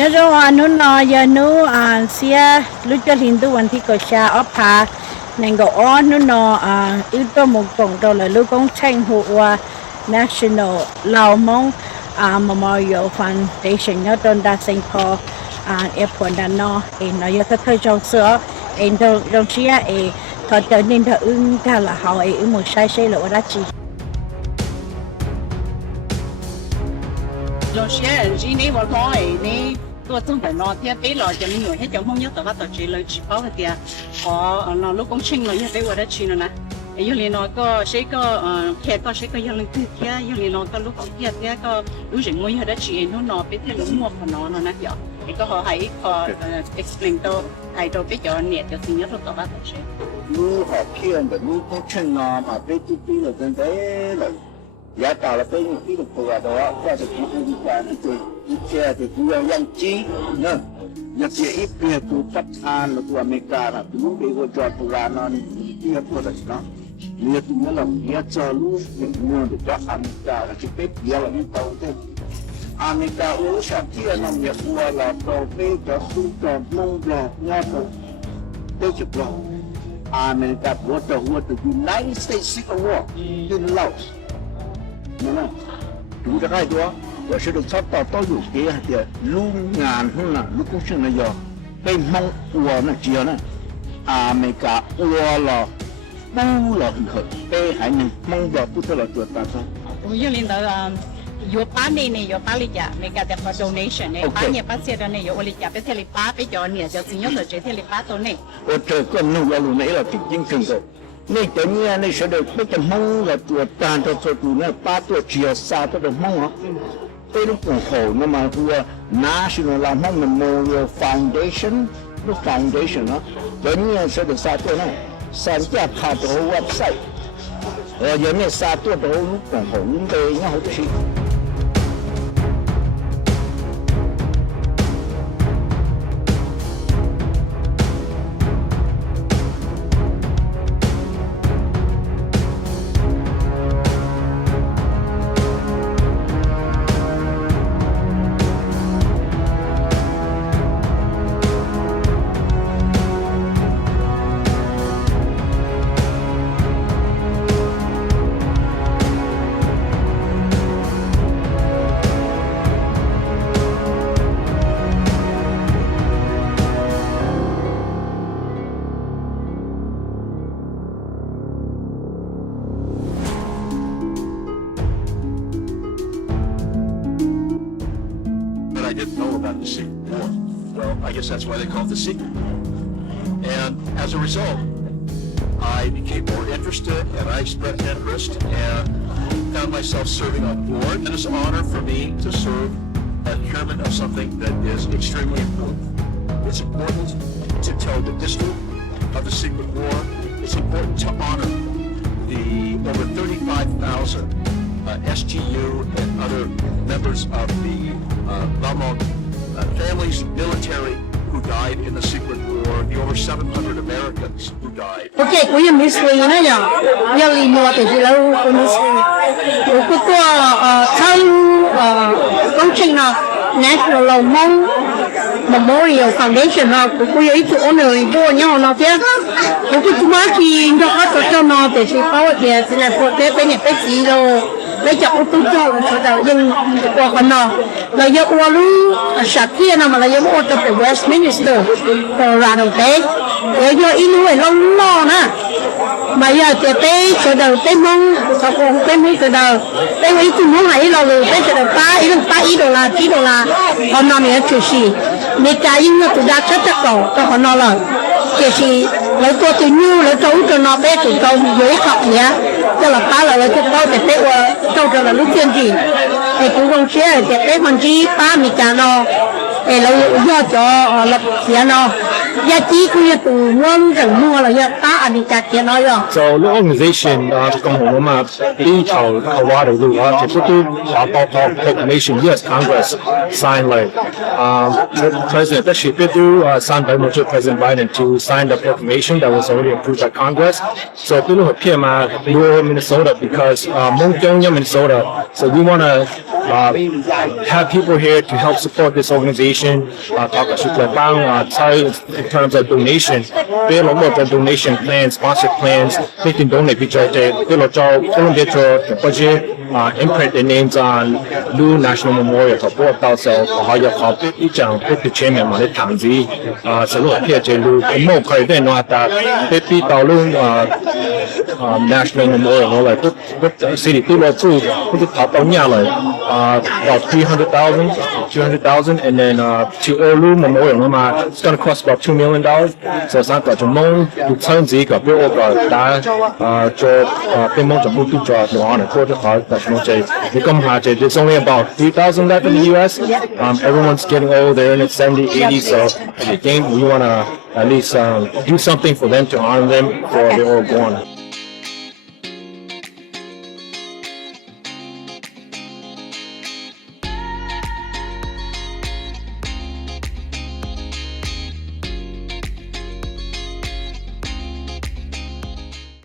nhớ rồi anh nó giờ nó xia lúc cho hiện tuวันที่ก็ชาอพาnên có nó yếu tố một cộng đồng là lúc công tranh của National Lao Mong Memorial Foundation nhớ trong đa sinh po airport đà nó nó giờ tới trong sữa trong chia thật trở nên thật ứng cả là họ một sai lỗi đã chỉ rồi xe chỉ ní vào thôi ní tôi không phải nói theo cái lò cho những người hết trong không nhớ tao bắt tao chỉ lời chỉ bảo cái tiền họ nó lúc công trình rồi như thế qua đó chỉ nữa nè yêu liền nói có sẽ có kẹt có sẽ có yêu liền thứ kia yêu liền nói có lúc công kia kia có lúc chuyện ngồi đó chỉ nó biết thêm lúc mua của nó nè giờ thì có họ hãy có explain to hay to biết cho nhẹ cho xin nhớ lúc tao bắt tao chỉ lúc họ kia là lúc công trình nó mà biết tí là真đấy là giá cả là cái những cái đồ đó qua được cái gì cả thì xe thì cũng yang chi nữa nhất là ít bia tụ tập an là tụ America là tụ bây giờ cho tụ ra nó kia tụ là nó nhiều tụ nó là nghĩa cho lúc mình mua được cho America là cái bếp bia là những tàu thế America uống sang kia nó nhập mua là tàu bê cho su cho mông bò nghe tụ đây chụp rồi America bought the United States Civil War in Laos nữa chúng ta hay đó và sẽ được sắp tàu tôi dùng cái thì luôn ngàn hơn là lúc cũng chừng này giờ bên mong uo nó chia này America uo là bu là hình bên hải này mong giờ不得了做大餐我用领导有八年呢，有八里家，每个的发 donation 呢，八年八些的呢，有我里家，别天里八，别叫你，就只有到这天里八多呢。我这个弄个路那了，毕竟成个。那个呢，那时候被人蒙了，做单的做做那把做只杀的都蒙啊。对了，更好，那么说 National Hmong Memorial Foundation，那 foundation 啊，这呢是的杀的呢，三家拍的 website，有那杀的都更好，应该应该好些。I didn't know about the secret war. Well, I guess that's why they call it the secret. And as a result, I became more interested and I expressed interest and found myself serving on board. And it's an honor for me to serve as chairman of something that is extremely important. It's important to tell the history of the secret war. It's important to honor the over 35,000 SGU and other members of the Hmong families, military who died in the secret war, the over 700 Americans who died. Okay, có những mystery nữa nhở? Giờ đi mua thì lâu có mystery. Có thân công trình nào National Lao Mong Memorial Foundation nào cũng có ý tưởng người vô nhau nào chứ? Có cái chúng khi cho các tổ chức nào để sẽ bảo vệ thì là phụ trách bên này cái gì rồi. Bây giờ tôi cho là sẽ đầu dân qua phần nào là giờ qua lu sạch kia nào mà là giờ mua tập ở Westminster rồi ra đầu tế giờ in nuôi lâu lo nè mà giờ thì tế sẽ đầu tế mong sau cùng tế mới từ đầu tế mới từ muốn hay là rồi tế sẽ đầu ba ý đô la hôm nay mình chủ sĩ mình trả in nó từ đã chắc cầu cho họ nói là chỉ sĩ lấy tôi từ nhiêu lấy cháu cho nó bé từ câu dưới học nhá cho là ba là cho câu để tế qua câu cho là lúc tiên gì thì cũng không sẽ để tế phần chi ba mình trả nó để lấy do cho lập tiền nó ya chỉ cứ tu muốn rồi mua là ya ta anh ta kia nói rồi So the organization, Kongholoma, Detail, Colorado, proclamation, yes, Congress signed like President, actually, signed by President Biden to sign the proclamation that was already approved by Congress. So people who appear in Minnesota because Minnesota. So we want to have people here to help support this organization. In terms of donation, they have a lot of donation plans, sponsor plans. They can donate. Budget, imprint their names on Lu National Memorial. So the chairman of the Tanzi. So look here, Lu. More credit no at 50,000 National Memorial. Like the city to the top of about 200,000, and then to Lu Memorial, it's going to cost about $2 million. So it's not got Hmong, Tanzi, got built there's only about 3,000 left in the U.S. Everyone's getting old, they're in their 70s, 80s, so again, we want to at least do something for them to honor them for their old born.